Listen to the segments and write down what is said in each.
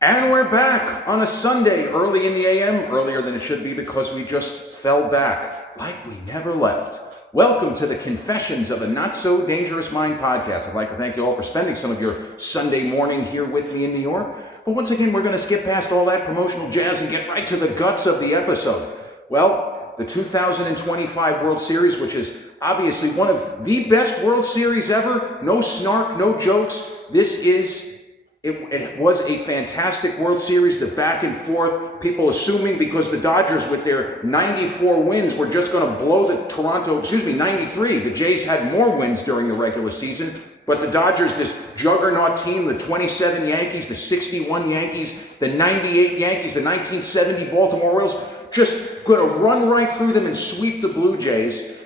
And we're back on a Sunday, early in the AM, earlier than it should be because we just fell back like we never left. Welcome to the Confessions of a Not So Dangerous Mind podcast. I'd like to thank you all for spending some of your Sunday morning here with me in New York. But once again, we're going to skip past all that promotional jazz and get right to the guts of the episode. Well, the 2025 World Series, which is obviously one of the best World Series ever. No snark, no jokes. It was a fantastic World Series, the back and forth, people assuming because the Dodgers with their 94 wins were just going to blow the 93. The Jays had more wins during the regular season, but the Dodgers, this juggernaut team, the 27 Yankees, the 61 Yankees, the 98 Yankees, the 1970 Baltimore Orioles, just going to run right through them and sweep the Blue Jays.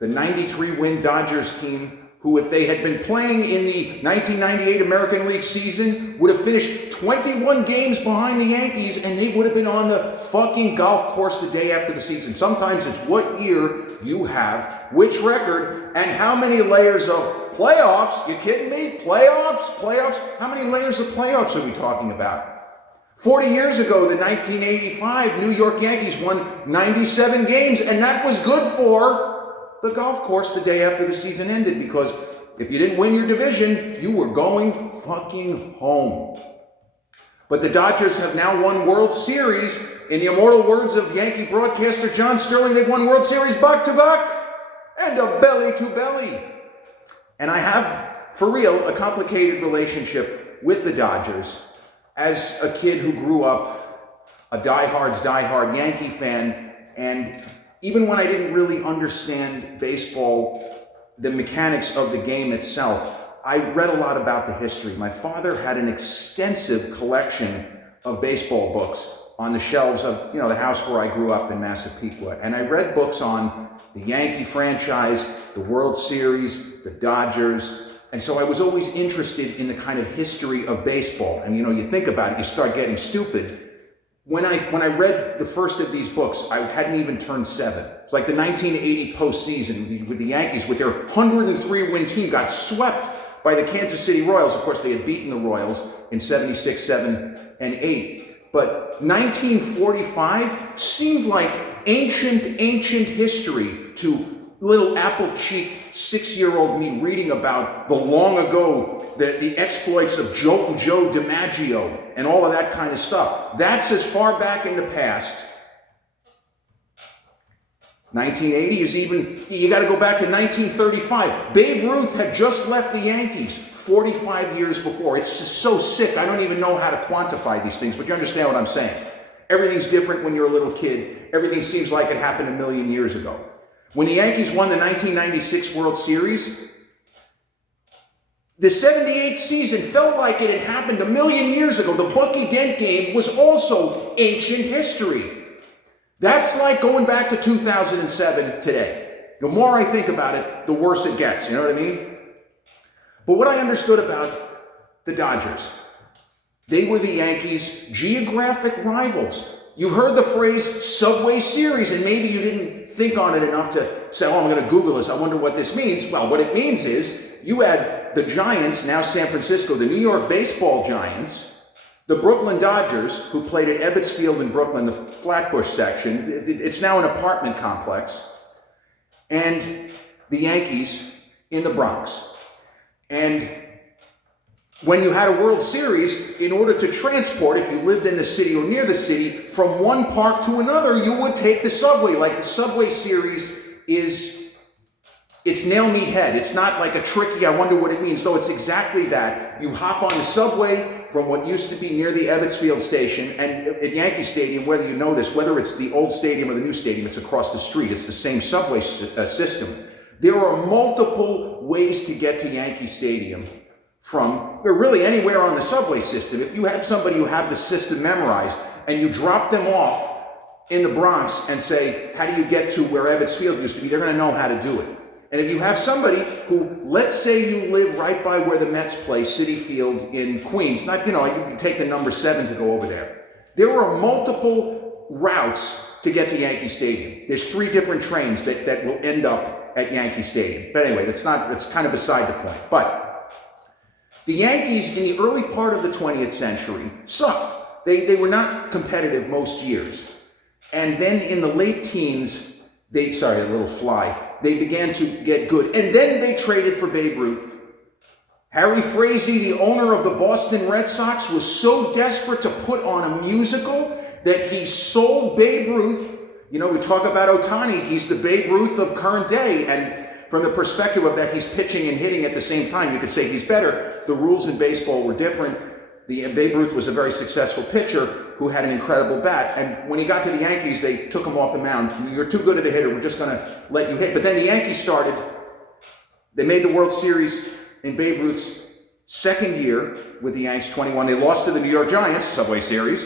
The 93-win Dodgers team, who if they had been playing in the 1998 American League season, would have finished 21 games behind the Yankees, and they would have been on the fucking golf course the day after the season. Sometimes it's what year you have, which record, and how many layers of playoffs. You kidding me? Playoffs? How many layers of playoffs are we talking about? 40 years ago, the 1985 New York Yankees won 97 games, and that was good for the golf course the day after the season ended, because if you didn't win your division, you were going fucking home. But the Dodgers have now won World Series. In the immortal words of Yankee broadcaster John Sterling, they've won World Series back to back and a belly to belly. And I have, for real, a complicated relationship with the Dodgers. As a kid who grew up a diehard Yankee fan, and even when I didn't really understand baseball, the mechanics of the game itself, I read a lot about the history. My father had an extensive collection of baseball books on the shelves of, the house where I grew up in Massapequa. And I read books on the Yankee franchise, the World Series, the Dodgers. And so I was always interested in the kind of history of baseball. And you think about it, you start getting stupid. When I read the first of these books, I hadn't even turned 7. It's like the 1980 postseason with the Yankees, with their 103-win team, got swept by the Kansas City Royals. Of course, they had beaten the Royals in 76, 7, and 8. But 1945 seemed like ancient history to little apple-cheeked 6-year-old me reading about the long ago, the exploits of Joltin' Joe DiMaggio and all of that kind of stuff. That's as far back in the past. 1980 is even, you got to go back to 1935. Babe Ruth had just left the Yankees 45 years before. It's just so sick. I don't even know how to quantify these things, but you understand what I'm saying. Everything's different when you're a little kid. Everything seems like it happened a million years ago. When the Yankees won the 1996 World Series, the 78 season felt like it had happened a million years ago. The Bucky Dent game was also ancient history. That's like going back to 2007 today. The more I think about it, the worse it gets. You know what I mean? But what I understood about the Dodgers, they were the Yankees' geographic rivals. You heard the phrase Subway Series, and maybe you didn't think on it enough to say, I'm going to Google this. I wonder what this means. Well, what it means is you had the Giants, now San Francisco, the New York baseball Giants, the Brooklyn Dodgers, who played at Ebbets Field in Brooklyn, the Flatbush section. It's now an apartment complex. And the Yankees in the Bronx. And when you had a World Series, in order to transport, if you lived in the city or near the city, from one park to another, you would take the subway. Like the Subway Series it's nail meat head. It's not like a tricky, I wonder what it means, though it's exactly that. You hop on the subway from what used to be near the Ebbets Field station, and at Yankee Stadium, whether you know this, whether it's the old stadium or the new stadium, it's across the street. It's the same subway system. There are multiple ways to get to Yankee Stadium from really anywhere on the subway system. If you have somebody who have the system memorized and you drop them off in the Bronx and say, how do you get to where Ebbets Field used to be, they're going to know how to do it. And if you have somebody who, let's say you live right by where the Mets play, Citi Field in Queens, you can take the number 7 to go over there. There are multiple routes to get to Yankee Stadium. There's 3 different trains that will end up at Yankee Stadium. But anyway, that's kind of beside the point. But The Yankees in the early part of the 20th century sucked. They were not competitive most years. And then in the late teens, they began to get good. And then they traded for Babe Ruth. Harry Frazee, the owner of the Boston Red Sox, was so desperate to put on a musical that he sold Babe Ruth. You know, we talk about Ohtani. He's the Babe Ruth of current day. And from the perspective of that he's pitching and hitting at the same time, you could say he's better. The rules in baseball were different. Babe Ruth was a very successful pitcher who had an incredible bat. And when he got to the Yankees, they took him off the mound. You're too good of a hitter. We're just going to let you hit. But then the Yankees started. They made the World Series in Babe Ruth's second year with the Yanks, 21. They lost to the New York Giants, Subway Series.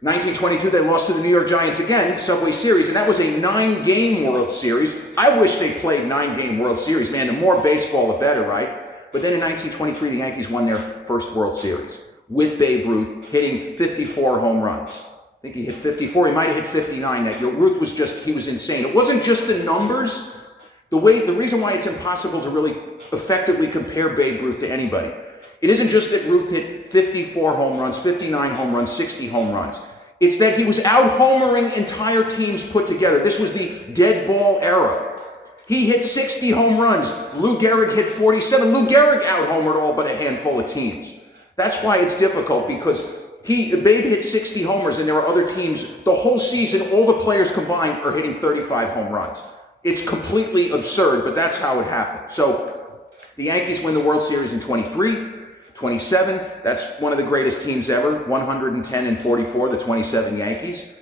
1922, they lost to the New York Giants again, Subway Series, and that was a 9-game World Series. I wish they played 9-game World Series, man. The more baseball, the better, right? But then in 1923, the Yankees won their first World Series with Babe Ruth hitting 54 home runs. I think he hit 54. He might have hit 59 that year. Ruth was he was insane. It wasn't just the numbers. The reason why it's impossible to really effectively compare Babe Ruth to anybody. It isn't just that Ruth hit 54 home runs, 59 home runs, 60 home runs. It's that he was out-homering entire teams put together. This was the dead ball era. He hit 60 home runs. Lou Gehrig hit 47. Lou Gehrig out-homered all but a handful of teams. That's why it's difficult, because Babe hit 60 homers, and there are other teams. The whole season, all the players combined are hitting 35 home runs. It's completely absurd, but that's how it happened. So the Yankees win the World Series in 23. 27, that's one of the greatest teams ever, 110 and 44, the 27 Yankees.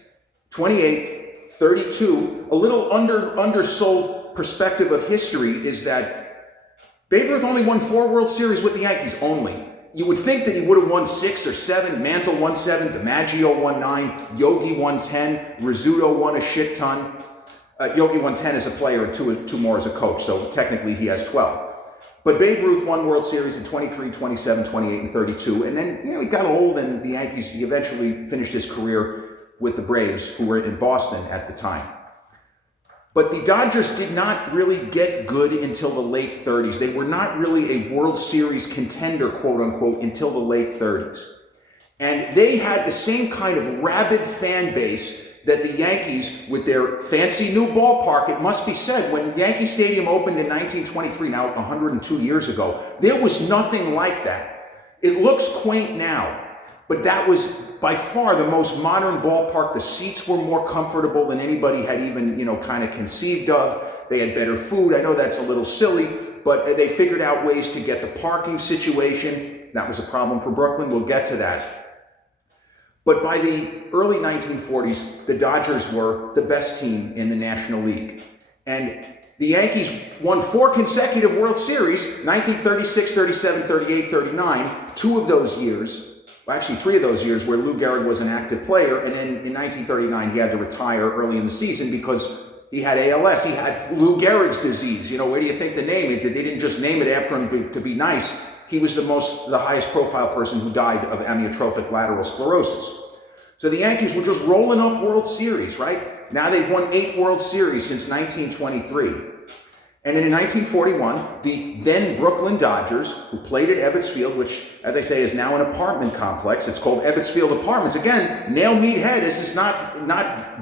28, 32, a little undersold perspective of history is that Babe Ruth only won 4 World Series with the Yankees, only. You would think that he would have won 6 or 7. Mantle won 7, DiMaggio won 9, Yogi won 10, Rizzuto won a shit ton. Yogi won 10 as a player and 2 more as a coach, so technically he has 12. But Babe Ruth won World Series in 23, 27, 28, and 32. And then, he got old, and the Yankees, he eventually finished his career with the Braves, who were in Boston at the time. But the Dodgers did not really get good until the late 30s. They were not really a World Series contender, quote unquote, until the late 30s. And they had the same kind of rabid fan base that the Yankees, with their fancy new ballpark, it must be said, when Yankee Stadium opened in 1923, now 102 years ago, there was nothing like that. It looks quaint now, but that was by far the most modern ballpark. The seats were more comfortable than anybody had even, kind of conceived of. They had better food. I know that's a little silly, but they figured out ways to get the parking situation. That was a problem for Brooklyn. We'll get to that. But by the early 1940s, the Dodgers were the best team in the National League. And the Yankees won 4 consecutive World Series, 1936, 37, 38, 39. 2 of those years, well, actually 3 of those years, where Lou Gehrig was an active player. And then in 1939, he had to retire early in the season because he had ALS. He had Lou Gehrig's disease. Where do you think the name? They didn't just name it after him to be nice. He was the highest profile person who died of amyotrophic lateral sclerosis. So the Yankees were just rolling up World Series, right? Now they've won 8 World Series since 1923. And then in 1941, the then Brooklyn Dodgers, who played at Ebbets Field, which, as I say, is now an apartment complex. It's called Ebbets Field Apartments. Again, nail meat head. This is not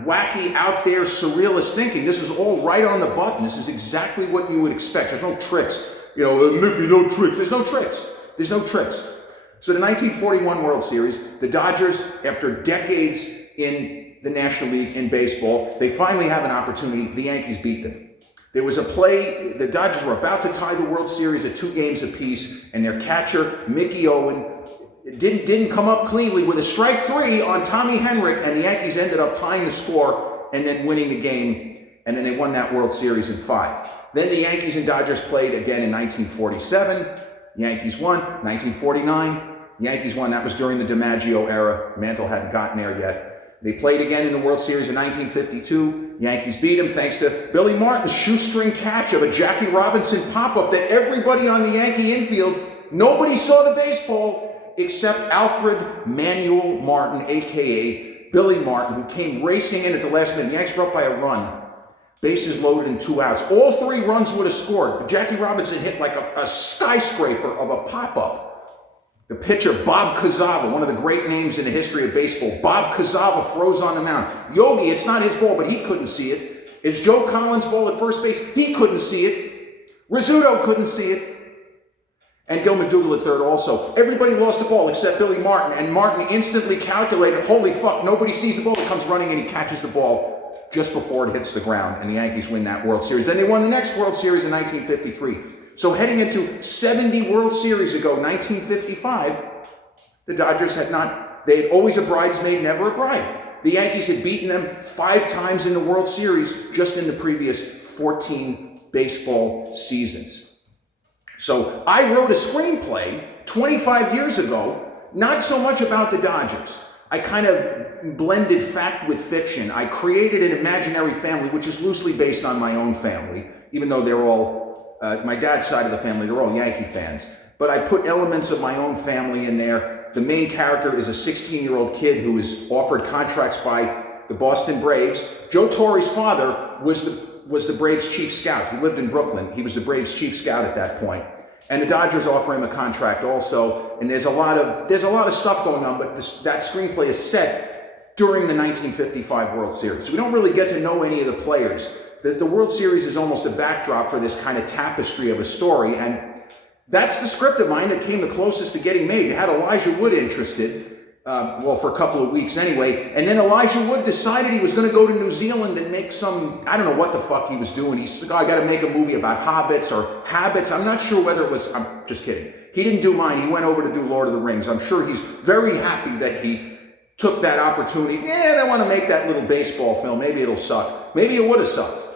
wacky, out there, surrealist thinking. This is all right on the button. This is exactly what you would expect. There's no tricks. Mickey, no tricks. There's no tricks. There's no tricks. So the 1941 World Series, the Dodgers, after decades in the National League in baseball, they finally have an opportunity. The Yankees beat them. There was a play, the Dodgers were about to tie the World Series at 2 games apiece, and their catcher, Mickey Owen, didn't come up cleanly with a strike 3 on Tommy Henrich, and the Yankees ended up tying the score and then winning the game, and then they won that World Series in 5. Then the Yankees and Dodgers played again in 1947. Yankees won. 1949, Yankees won. That was during the DiMaggio era. Mantle hadn't gotten there yet. They played again in the World Series in 1952. Yankees beat them thanks to Billy Martin's shoestring catch of a Jackie Robinson pop-up that everybody on the Yankee infield, nobody saw the baseball except Alfred Manuel Martin, a.k.a. Billy Martin, who came racing in at the last minute. The Yankees were up by a run. Bases loaded and 2 outs. All 3 runs would have scored. Jackie Robinson hit like a skyscraper of a pop-up. The pitcher, Bob Cazava, one of the great names in the history of baseball. Bob Cazava froze on the mound. Yogi, it's not his ball, but he couldn't see it. It's Joe Collins' ball at first base. He couldn't see it. Rizzuto couldn't see it. And Gil McDougall at third also. Everybody lost the ball except Billy Martin. And Martin instantly calculated, holy fuck, nobody sees the ball. He comes running and he catches the ball just before it hits the ground. And the Yankees win that World Series. Then they won the next World Series in 1953. So heading into 70 World Series ago, 1955, the Dodgers had not, they had always a bridesmaid, never a bride. The Yankees had beaten them 5 times in the World Series just in the previous 14 baseball seasons. So I wrote a screenplay 25 years ago, not so much about the Dodgers. I kind of blended fact with fiction. I created an imaginary family, which is loosely based on my own family, even though they're all, my dad's side of the family, they're all Yankee fans. But I put elements of my own family in there. The main character is a 16-year-old kid who is offered contracts by the Boston Braves. Joe Torre's father was the Braves chief scout. He lived in Brooklyn. He was the Braves chief scout at that point. And the Dodgers offer him a contract also. And there's a lot of stuff going on, but that screenplay is set during the 1955 World Series. So we don't really get to know any of the players. The World Series is almost a backdrop for this kind of tapestry of a story. And that's the script of mine that came the closest to getting made. It had Elijah Wood interested. For a couple of weeks anyway. And then Elijah Wood decided he was going to go to New Zealand and make some, I don't know what the fuck he was doing. He said, I got to make a movie about hobbits or habits. I'm not sure whether it was, I'm just kidding. He didn't do mine. He went over to do Lord of the Rings. I'm sure he's very happy that he took that opportunity. I want to make that little baseball film. Maybe it'll suck. Maybe it would have sucked.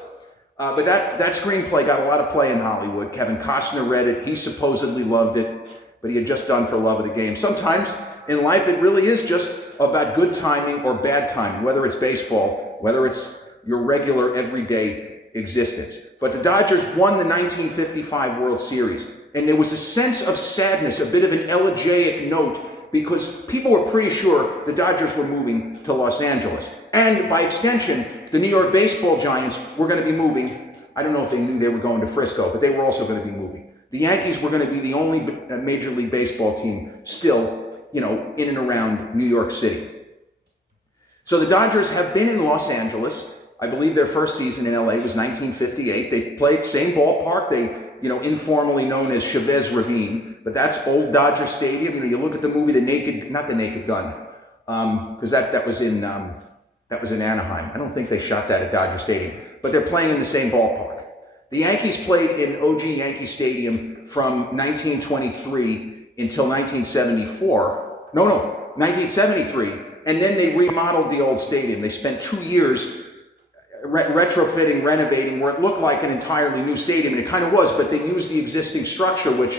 But that screenplay got a lot of play in Hollywood. Kevin Costner read it. He supposedly loved it, but he had just done For Love of the Game. Sometimes in life, it really is just about good timing or bad timing, whether it's baseball, whether it's your regular everyday existence. But the Dodgers won the 1955 World Series, and there was a sense of sadness, a bit of an elegiac note, because people were pretty sure the Dodgers were moving to Los Angeles. And by extension, the New York baseball giants were going to be moving. I don't know if they knew they were going to Frisco, but they were also going to be moving. The Yankees were going to be the only Major League Baseball team still in and around New York City. So the Dodgers have been in Los Angeles. I believe their first season in LA was 1958. They played same ballpark. They, informally known as Chavez Ravine, but that's old Dodger Stadium. You look at the movie not the Naked Gun, because that was in Anaheim. I don't think they shot that at Dodger Stadium, but they're playing in the same ballpark. The Yankees played in OG Yankee Stadium from 1923 until 1974. 1973. And then they remodeled the old stadium. They spent 2 years retrofitting, renovating, where it looked like an entirely new stadium. And it kind of was, but they used the existing structure, which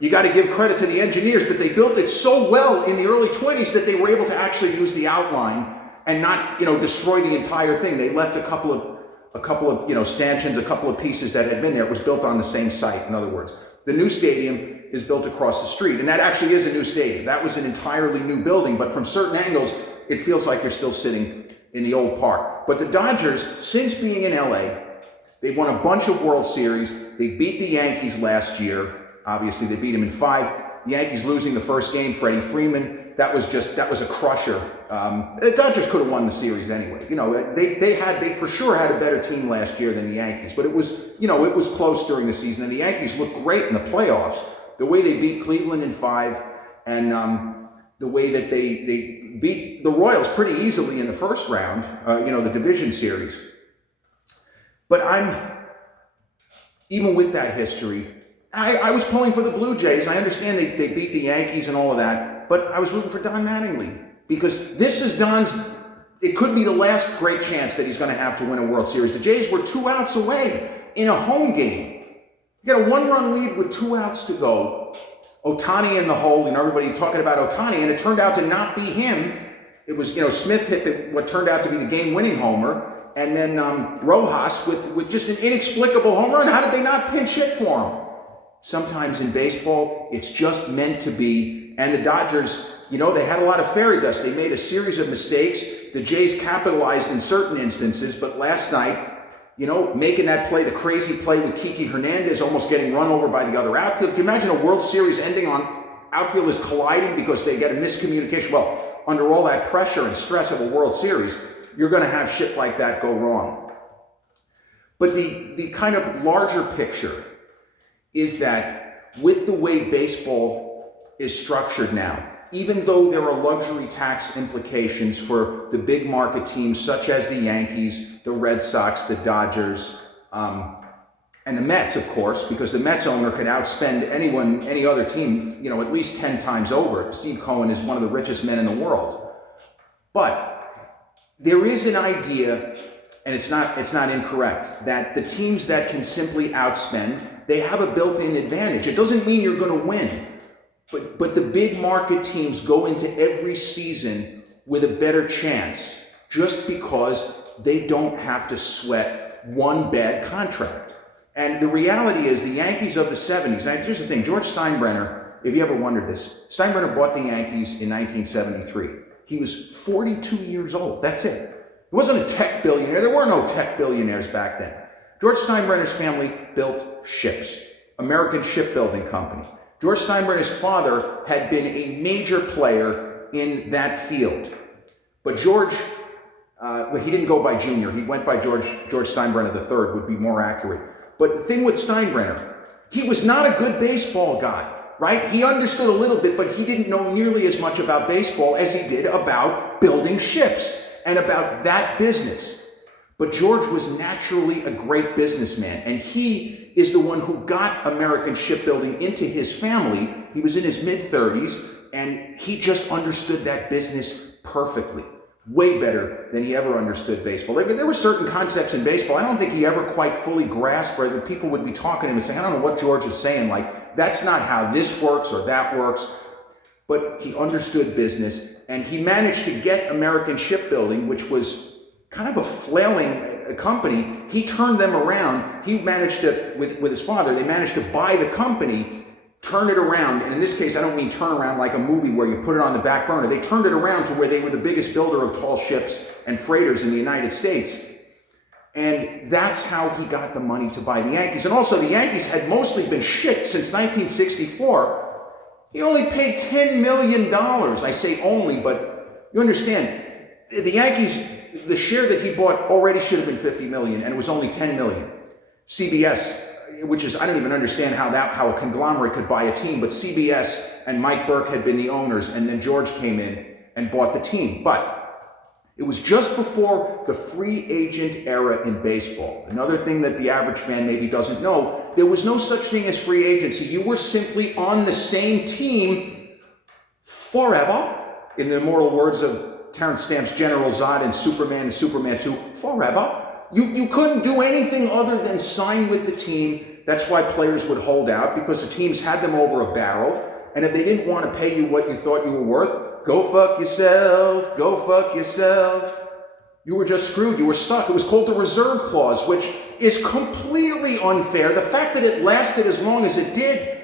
you got to give credit to the engineers that they built it so well in the early 20s that they were able to actually use the outline and not, destroy the entire thing. They left a couple of stanchions, a couple of pieces that had been there. It was built on the same site, in other words. The new stadium is built across the street, and that actually is a new stadium. That was an entirely new building, but from certain angles, it feels like you're still sitting in the old park. But the Dodgers, since being in LA, they've won a bunch of World Series. They beat the Yankees last year. Obviously, they beat them in 5. The Yankees losing the first game, Freddie Freeman, that was a crusher. The Dodgers could have won the series anyway. They for sure had a better team last year than the Yankees, but it was close during the season, and the Yankees looked great in the playoffs. The way they beat Cleveland in 5, and the way that they beat the Royals pretty easily in the first round, the division series. But even with that history, I was pulling for the Blue Jays. I understand they beat the Yankees and all of that, but I was rooting for Don Mattingly, because this is it could be the last great chance that he's going to have to win a World Series. The Jays were 2 outs away in a home game. You got a 1-run lead with 2 outs to go. Ohtani in the hole, everybody talking about Ohtani, and it turned out to not be him. It was, Smith hit what turned out to be the game-winning homer, and then Rojas with just an inexplicable home run. How did they not pinch hit for him? Sometimes in baseball, it's just meant to be. And the Dodgers, they had a lot of fairy dust. They made a series of mistakes. The Jays capitalized in certain instances, but last night, making that play, the crazy play with Kiki Hernandez almost getting run over by the other outfield. Can you imagine a World Series ending on outfielders colliding because they get a miscommunication. Well, under all that pressure and stress of a World Series, you're going to have shit like that go wrong. But the kind of larger picture is that with the way baseball is structured now, even though there are luxury tax implications for the big market teams such as the Yankees, the Red Sox, the Dodgers, and the Mets, of course, because the Mets owner could outspend any other team, at least 10 times over. Steve Cohen is one of the richest men in the world. But there is an idea, and it's not incorrect, that the teams that can simply outspend, they have a built-in advantage. It doesn't mean you're going to win, but the big market teams go into every season with a better chance just because they don't have to sweat one bad contract. And the reality is the Yankees of the 70s, and here's the thing, George Steinbrenner, if you ever wondered this, Steinbrenner bought the Yankees in 1973. He was 42 years old, that's it. He wasn't a tech billionaire. There were no tech billionaires back then. George Steinbrenner's family built ships, American Shipbuilding Company. George Steinbrenner's father had been a major player in that field. But George, he didn't go by Junior. He went by George Steinbrenner III, would be more accurate. But the thing with Steinbrenner, he was not a good baseball guy, right? He understood a little bit, but he didn't know nearly as much about baseball as he did about building ships and about that business. But George was naturally a great businessman, and he is the one who got American shipbuilding into his family. He was in his mid-30s, and he just understood that business perfectly, way better than he ever understood baseball. There were certain concepts in baseball I don't think he ever quite fully grasped, where people would be talking to him and saying, I don't know what George is saying, like, that's not how this works or that works. But he understood business, and he managed to get American Shipbuilding, which was kind of a flailing company. He turned them around. He managed to, with his father, they managed to buy the company, turn it around. And in this case, I don't mean turn around like a movie where you put it on the back burner. They turned it around to where they were the biggest builder of tall ships and freighters in the United States. And that's how he got the money to buy the Yankees. And also, the Yankees had mostly been shit since 1964. He only paid $10 million. I say only, but you understand, the Yankees, the share that he bought already should have been $50 million, and it was only $10 million. CBS, which is, I don't even understand how a conglomerate could buy a team, but CBS and Mike Burke had been the owners, and then George came in and bought the team. But it was just before the free agent era in baseball. Another thing that the average fan maybe doesn't know, there was no such thing as free agency. You were simply on the same team forever, in the immortal words of Terrence Stamp's General Zod in Superman and Superman 2, forever. You couldn't do anything other than sign with the team. That's why players would hold out, because the teams had them over a barrel. And if they didn't want to pay you what you thought you were worth, go fuck yourself, go fuck yourself. You were just screwed. You were stuck. It was called the reserve clause, which is completely unfair. The fact that it lasted as long as it did,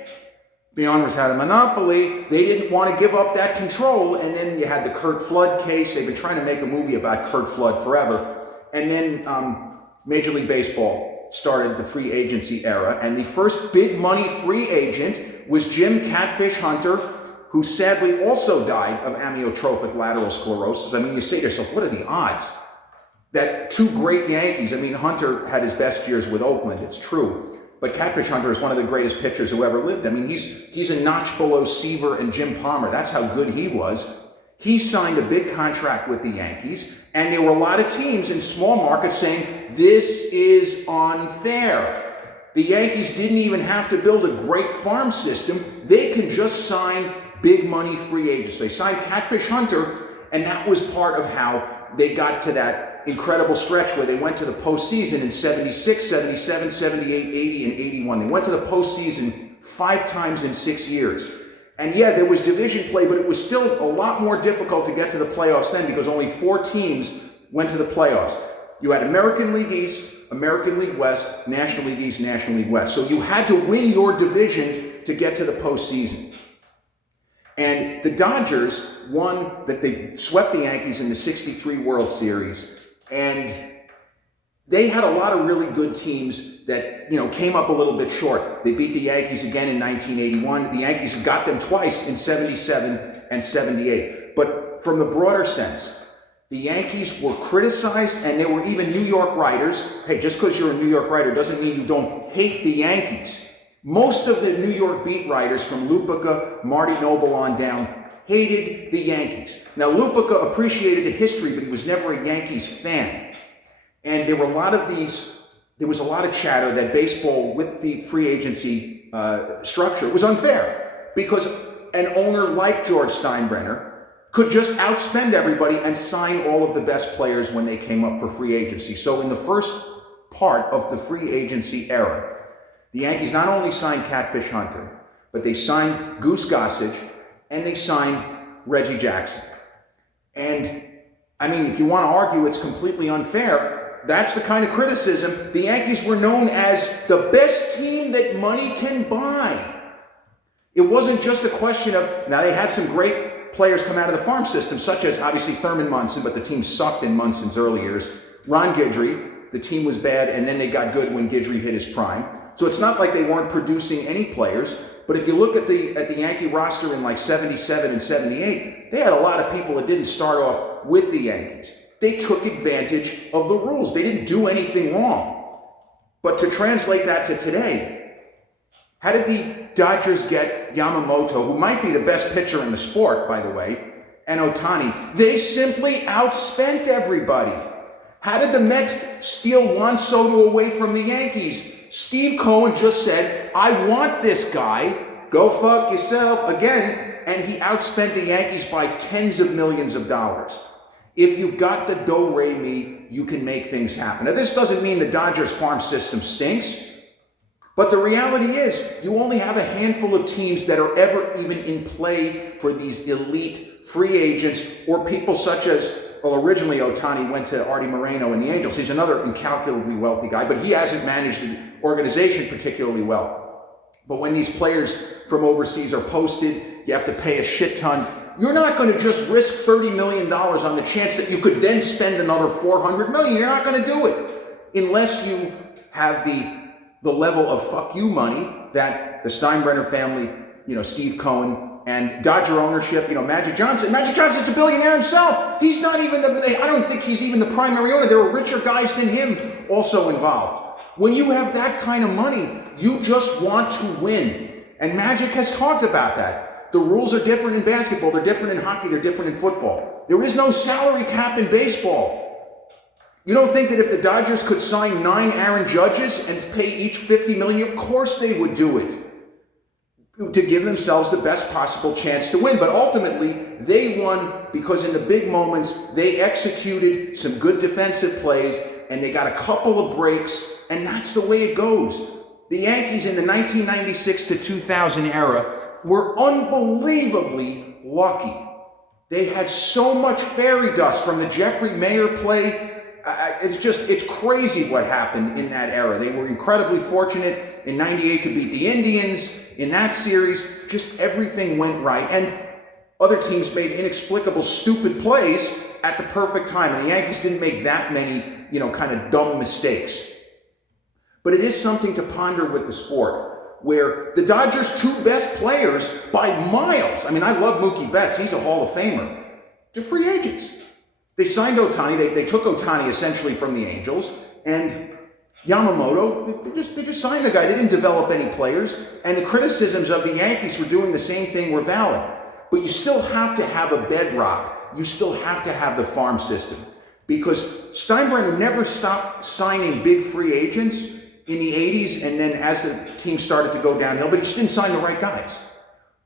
the owners had a monopoly. They didn't want to give up that control. And then you had the Curt Flood case. They've been trying to make a movie about Curt Flood forever. And then Major League Baseball started the free agency era. And the first big money free agent was Jim Catfish Hunter, who sadly also died of amyotrophic lateral sclerosis. I mean, you say to yourself, what are the odds that two great Yankees, I mean, Hunter had his best years with Oakland, it's true. But Catfish Hunter is one of the greatest pitchers who ever lived. I mean, he's a notch below Seaver and Jim Palmer. That's how good he was. He signed a big contract with the Yankees, and there were a lot of teams in small markets saying, this is unfair. The Yankees didn't even have to build a great farm system. They can just sign big money free agents. They signed Catfish Hunter, and that was part of how they got to that incredible stretch where they went to the postseason in 76, 77, 78, 80, and 81. They went to the postseason 5 times in 6 years. And yeah, there was division play, but it was still a lot more difficult to get to the playoffs then because only 4 teams went to the playoffs. You had American League East, American League West, National League East, National League West. So you had to win your division to get to the postseason. And the Dodgers won, that they swept the Yankees in the '63 World Series. And They had a lot of really good teams that, came up a little bit short. They beat the Yankees again in 1981. The Yankees got them twice in 77 and 78. But from the broader sense, the Yankees were criticized, and there were even New York writers. Hey, just because you're a New York writer doesn't mean you don't hate the Yankees. Most of the New York beat writers, from Lupica, Marty Noble on down, hated the Yankees. Now, Lupica appreciated the history, but he was never a Yankees fan. And there was a lot of chatter that baseball with the free agency structure was unfair, because an owner like George Steinbrenner could just outspend everybody and sign all of the best players when they came up for free agency. So in the first part of the free agency era, the Yankees not only signed Catfish Hunter, but they signed Goose Gossage and they signed Reggie Jackson. And I mean, if you want to argue it's completely unfair, that's the kind of criticism. The Yankees were known as the best team that money can buy. It wasn't just a question of, now they had some great players come out of the farm system, such as obviously Thurman Munson, but the team sucked in Munson's early years. Ron Guidry, the team was bad, and then they got good when Guidry hit his prime. So it's not like they weren't producing any players. But if you look at the Yankee roster in like 77 and 78, they had a lot of people that didn't start off with the Yankees. They took advantage of the rules. They didn't do anything wrong. But to translate that to today, how did the Dodgers get Yamamoto, who might be the best pitcher in the sport, by the way, and Ohtani? They simply outspent everybody. How did the Mets steal Juan Soto away from the Yankees? Steve Cohen just said, I want this guy. Go fuck yourself again. And he outspent the Yankees by tens of millions of dollars. If you've got the do-re-mi, you can make things happen. Now, this doesn't mean the Dodgers farm system stinks, but the reality is you only have a handful of teams that are ever even in play for these elite free agents, or people such as, well, originally Ohtani went to Artie Moreno and the Angels. He's another incalculably wealthy guy, but he hasn't managed the organization particularly well. But when these players from overseas are posted, you have to pay a shit ton. You're not going to just risk $30 million on the chance that you could then spend another $400 million. You're not going to do it unless you have the level of fuck you money that the Steinbrenner family, Steve Cohen, and Dodger ownership, Magic Johnson. Magic Johnson's a billionaire himself. He's not even I don't think he's even the primary owner. There are richer guys than him also involved. When you have that kind of money, you just want to win. And Magic has talked about that. The rules are different in basketball, they're different in hockey, they're different in football. There is no salary cap in baseball. You don't think that if the Dodgers could sign 9 Aaron Judges and pay each $50 million, of course they would do it, to give themselves the best possible chance to win. But ultimately, they won because in the big moments, they executed some good defensive plays and they got a couple of breaks, and that's the way it goes. The Yankees in the 1996 to 2000 era were unbelievably lucky. They had so much fairy dust from the Jeffrey Mayer play. It's crazy what happened in that era. They were incredibly fortunate in 98 to beat the Indians in that series. Just everything went right. And other teams made inexplicable, stupid plays at the perfect time. And the Yankees didn't make that many, kind of dumb mistakes. But it is something to ponder with the sport, where the Dodgers' 2 best players by miles, I mean, I love Mookie Betts, he's a Hall of Famer, they're free agents. They signed Ohtani, they took Ohtani essentially from the Angels, and Yamamoto, they just signed the guy. They didn't develop any players, and the criticisms of the Yankees for doing the same thing were valid. But you still have to have a bedrock. You still have to have the farm system, because Steinbrenner never stopped signing big free agents in the 80s, and then as the team started to go downhill, but he just didn't sign the right guys.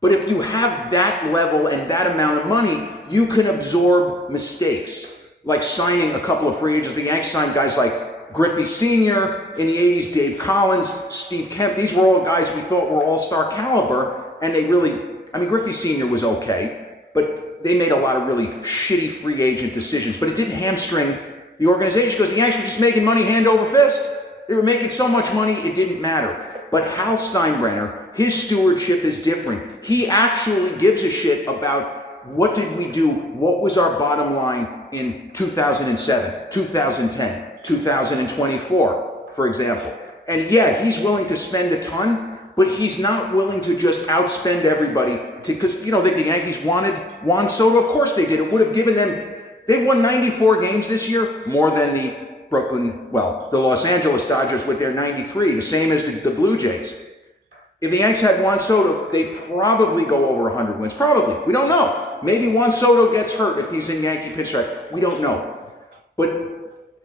But if you have that level and that amount of money, you can absorb mistakes, like signing a couple of free agents. The Yankees signed guys like Griffey Sr. in the 80s, Dave Collins, Steve Kemp. These were all guys we thought were all-star caliber, and they really, Griffey Sr. was okay, but they made a lot of really shitty free agent decisions. But it didn't hamstring the organization, because the Yankees were just making money hand over fist. They were making so much money, it didn't matter. But Hal Steinbrenner, his stewardship is different. He actually gives a shit about what did we do, what was our bottom line in 2007, 2010, 2024, for example. And yeah, he's willing to spend a ton, but he's not willing to just outspend everybody. Because, the Yankees wanted Juan Soto. Of course they did. It would have given them, they won 94 games this year, more than the Los Angeles Dodgers with their 93, the same as the Blue Jays. If the Yanks had Juan Soto, they'd probably go over 100 wins. Probably. We don't know. Maybe Juan Soto gets hurt if he's in Yankee pinstripe. We don't know. But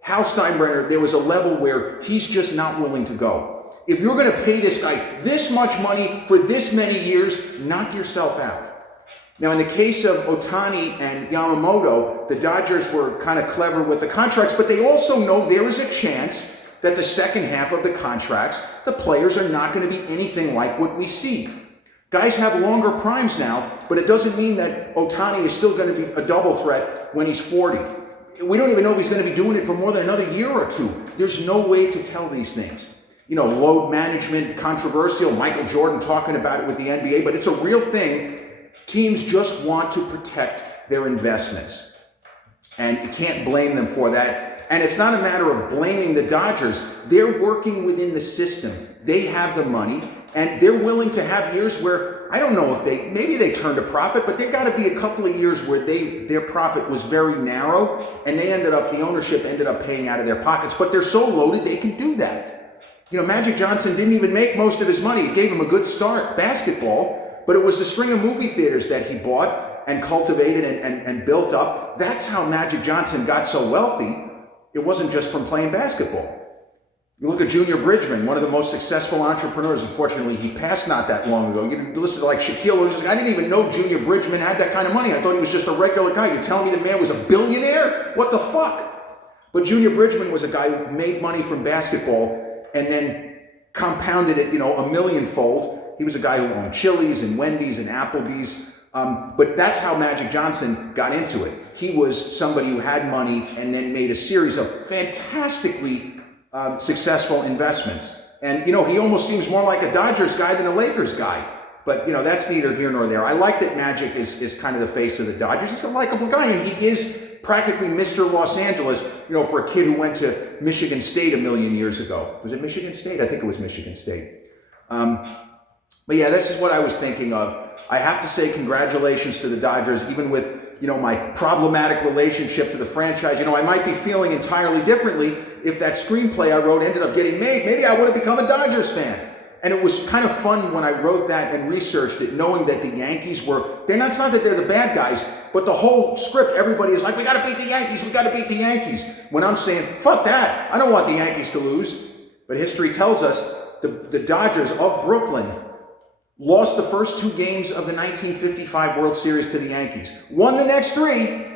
Hal Steinbrenner, there was a level where he's just not willing to go. If you're going to pay this guy this much money for this many years, knock yourself out. Now, in the case of Ohtani and Yamamoto, the Dodgers were kind of clever with the contracts, but they also know there is a chance that the second half of the contracts, the players are not going to be anything like what we see. Guys have longer primes now, but it doesn't mean that Ohtani is still going to be a double threat when he's 40. We don't even know if he's going to be doing it for more than another year or two. There's no way to tell these things. Load management, controversial, Michael Jordan talking about it with the NBA, but it's a real thing. Teams just want to protect their investments. And you can't blame them for that. And it's not a matter of blaming the Dodgers. They're working within the system. They have the money, and they're willing to have years where, I don't know if maybe they turned a profit, but there got to be a couple of years where their profit was very narrow, and the ownership ended up paying out of their pockets. But they're so loaded, they can do that. Magic Johnson didn't even make most of his money. It gave him a good start, basketball, but it was the string of movie theaters that he bought and cultivated and built up. That's how Magic Johnson got so wealthy. It wasn't just from playing basketball. You look at Junior Bridgman, one of the most successful entrepreneurs. Unfortunately, he passed not that long ago. You listen to like Shaquille O'Neal. I didn't even know Junior Bridgman had that kind of money. I thought he was just a regular guy. You're telling me the man was a billionaire? What the fuck? But Junior Bridgman was a guy who made money from basketball and then compounded it, a millionfold. He was a guy who owned Chili's and Wendy's and Applebee's. But that's how Magic Johnson got into it. He was somebody who had money and then made a series of fantastically successful investments. And, he almost seems more like a Dodgers guy than a Lakers guy. But, that's neither here nor there. I like that Magic is kind of the face of the Dodgers. He's a likable guy, and he is practically Mr. Los Angeles, for a kid who went to Michigan State a million years ago. Was it Michigan State? I think it was Michigan State. But yeah, this is what I was thinking of. I have to say congratulations to the Dodgers, even with, my problematic relationship to the franchise. I might be feeling entirely differently if that screenplay I wrote ended up getting made. Maybe I would have become a Dodgers fan. And it was kind of fun when I wrote that and researched it, knowing that the Yankees it's not that they're the bad guys, but the whole script, everybody is like, we got to beat the Yankees, we got to beat the Yankees. When I'm saying, fuck that, I don't want the Yankees to lose. But history tells us the Dodgers of Brooklyn lost the first 2 games of the 1955 World Series to the Yankees. Won the next 3.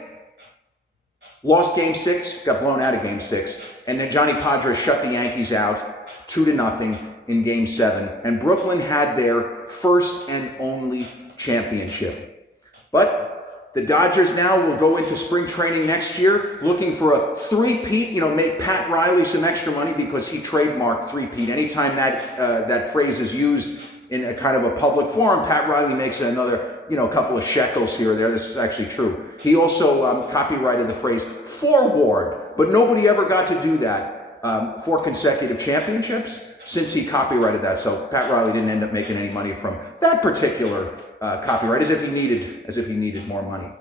Lost Game 6, got blown out of Game 6. And then Johnny Padres shut the Yankees out 2-0 in Game 7. And Brooklyn had their first and only championship. But the Dodgers now will go into spring training next year looking for a three-peat, make Pat Riley some extra money because he trademarked three-peat. Anytime that phrase is used in a kind of a public forum, Pat Riley makes another, couple of shekels here or there. This is actually true. He also copyrighted the phrase forward, but nobody ever got to do that. 4 consecutive championships since he copyrighted that. So Pat Riley didn't end up making any money from that particular copyright, as if he needed more money.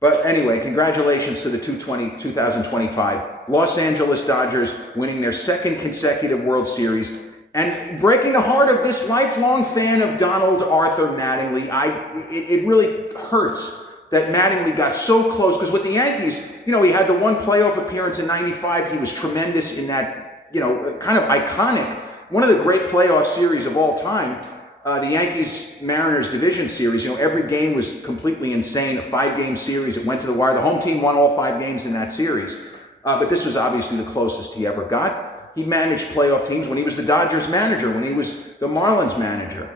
But anyway, congratulations to the 2025 Los Angeles Dodgers winning their 2nd consecutive World Series. And breaking the heart of this lifelong fan of Donald Arthur Mattingly, it really hurts that Mattingly got so close. Because with the Yankees, he had the one playoff appearance in '95. He was tremendous in that, kind of iconic, one of the great playoff series of all time. The Yankees-Mariners division series, every game was completely insane. A 5-game series. It went to the wire. The home team won all 5 games in that series. But this was obviously the closest he ever got. He managed playoff teams when he was the Dodgers manager, when he was the Marlins manager.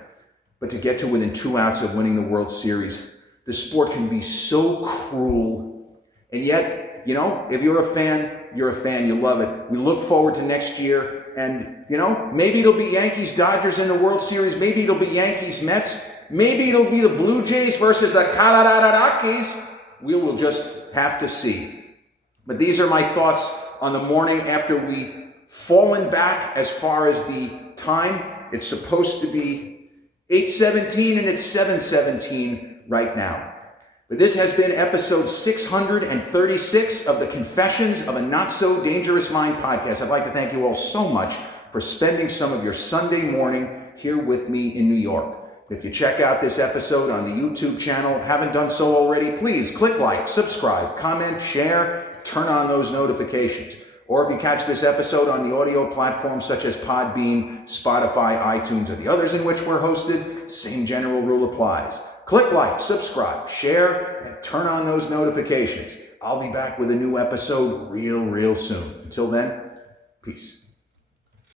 But to get to within 2 outs of winning the World Series, the sport can be so cruel. And yet, if you're a fan, you're a fan. You love it. We look forward to next year. And, maybe it'll be Yankees-Dodgers in the World Series. Maybe it'll be Yankees-Mets. Maybe it'll be the Blue Jays versus the Colorado Rockies. We will just have to see. But these are my thoughts on the morning after we fallen back as far as the time. It's supposed to be 8:17 and it's 7:17 right now. But this has been episode 636 of the Confessions of a Not So Dangerous Mind podcast. I'd like to thank you all so much for spending some of your Sunday morning here with me in New York. If you check out this episode on the YouTube channel, haven't done so already, please click like, subscribe, comment, share, turn on those notifications. Or if you catch this episode on the audio platforms such as Podbean, Spotify, iTunes, or the others in which we're hosted, same general rule applies. Click like, subscribe, share, and turn on those notifications. I'll be back with a new episode real soon. Until then, peace.